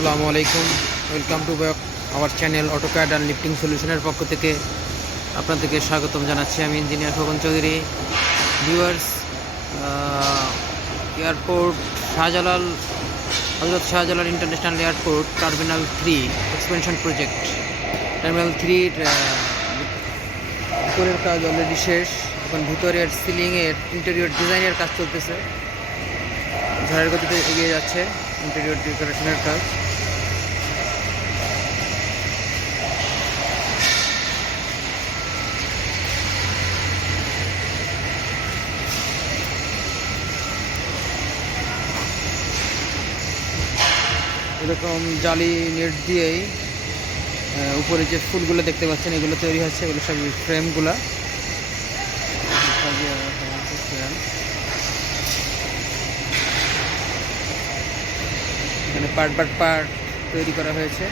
আসসালামু আলাইকুম, welcome to back our channel AutoCAD and lifting সলিউশনের পক্ষ থেকে আপনাদেরকে স্বাগতম জানাচ্ছি। আমি engineer Khokon Chowdhury. Viewers, airport Shahjalal, Hazrat Shahjalal international airport terminal 3 expansion project. Terminal 3-র উপরের কাজ অলরেডি শেষ। এখন ভিতরের সিলিংয়ের ইন্টেরিয়র ডিজাইনের কাজ চলতেছে, ঝড়ের গতিতে এগিয়ে যাচ্ছে ইন্টেরিয়র ডেকোরেশনের কাজ। এরকম জালি নেট দিয়েই উপরে যে ফুলগুলো দেখতে পাচ্ছেন এগুলো তৈরি হচ্ছে, এগুলো সব ফ্রেমগুলা এখানে পার্ট তৈরি করা হয়েছে।